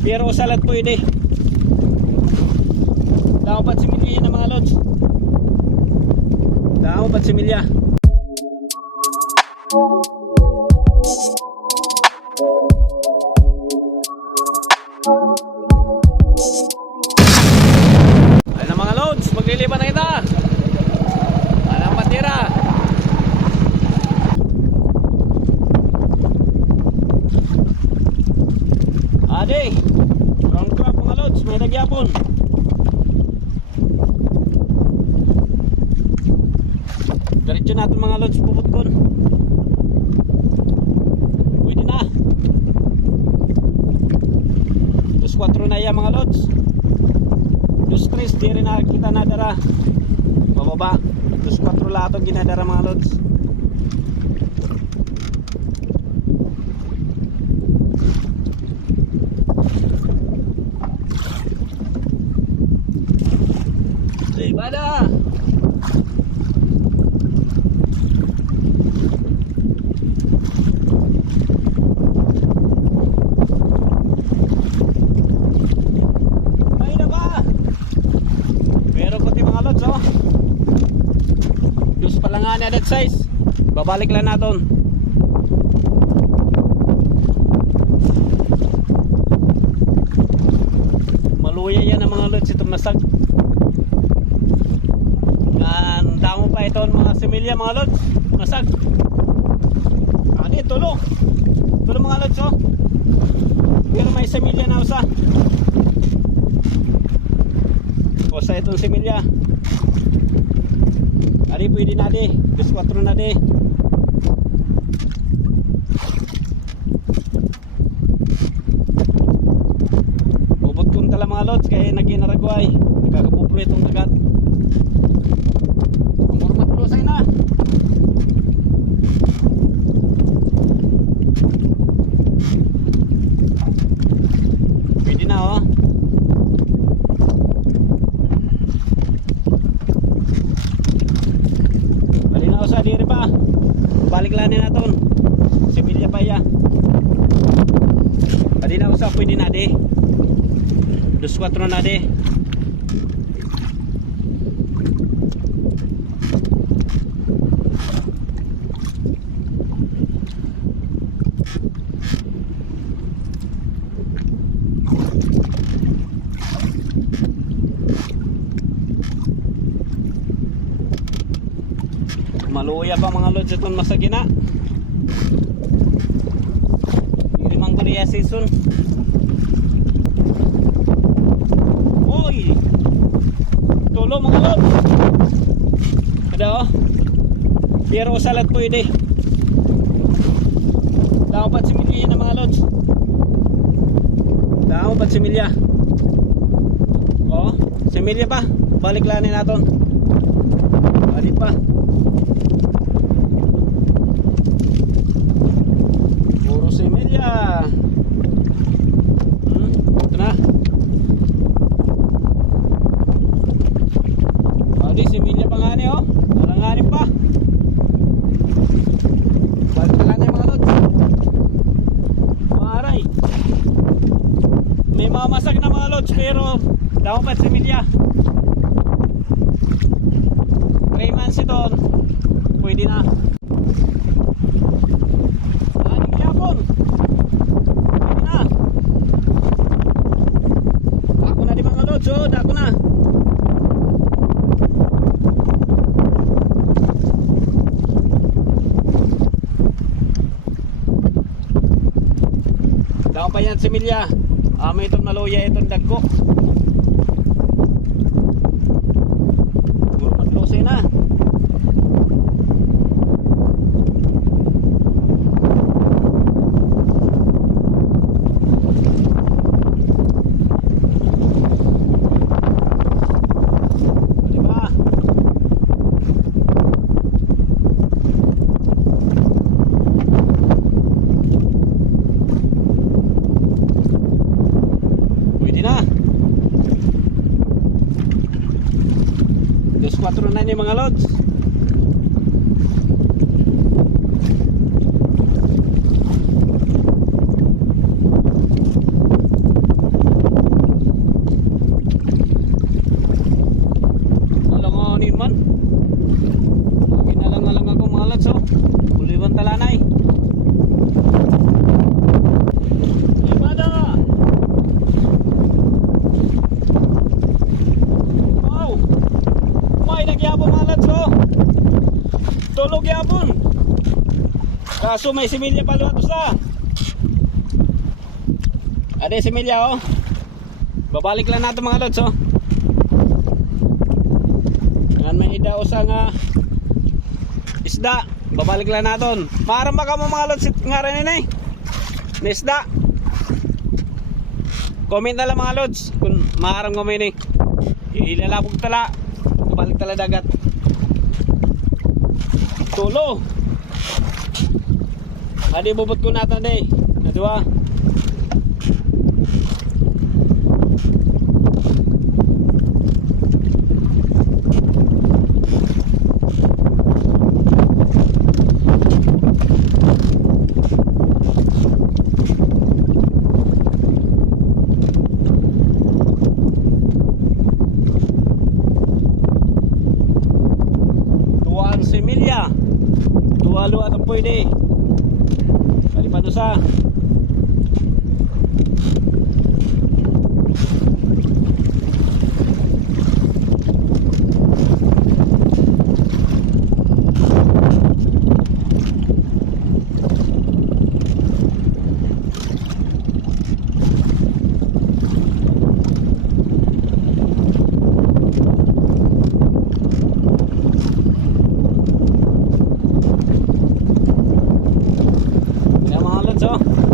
Pero salad pwede. Dapat similya yan ng mga lods. Dapat similya. Ayun mga lods, magliliban na kita. Anong patira? Ade, round crab mga lods, may nagyapon. Diretso natin mga lods, puputkon. Pwede na. 2-4 na yan mga lods. 2-3 di rin na kita nadara. Bababa 2-4 lahat ang ginadara mga lods. Bada. Ay na ba? Meron ko ti mga lods oh. Dus pa lang nga na that size. Babalik lang natin. Maluya yan ang mga lods itong masag. Damo pa ito mga similya mga lods. Masag. Ani tulo. Tulo mga lods oh. Pero may similya na usa. Usa itong similya. Ari pwede na di. 4 na di. Bubot kong tala mga lods kaya naginaragway. Nagkakapupro itong dagat. Say na. Pwede na oh. Bali na sa diri pa. Balik lang na naton. Similya pa ya. Bali na sa pwede na di. 2-4 na di. Maluya pa mga lods itong masagina. Limang Korea season. Uy, tulo mga lods. Ada oh. Pero salad pwede. Dapat similya yan ng mga lods. Dapat similya. Oh, similya pa. Balik lang natin. Balik pa. Similya. Ito na. Adi similya pa nga niyo. Naranganin pa. Balik pa nga mga lods. Maray. May mamasag na mga lods pero dapat similya. 3 months ito. Pwede na. So, dako na. Dako pa yan similya. May itong maluya itong dagko. Puro matlosay na. Dos 4 na niya mga lods. Tulog yapon. Kaso may similya pa luwatos na. Ade similya oh. Babalik lang natin mga lods oh. Yan may idaw sa nga isda. Babalik lang natin. Maaram baka mo mga lods nga rin eh. Na isda. Comment na lang mga lods kung maaram ko may ilalapog tala. Babalik tala dagat. Tulo. Adi bubot ko natin day. Nadua. Tuwaan semilya. Tuwalo at ang pwede. Palipanusa. Yan mga lods oh.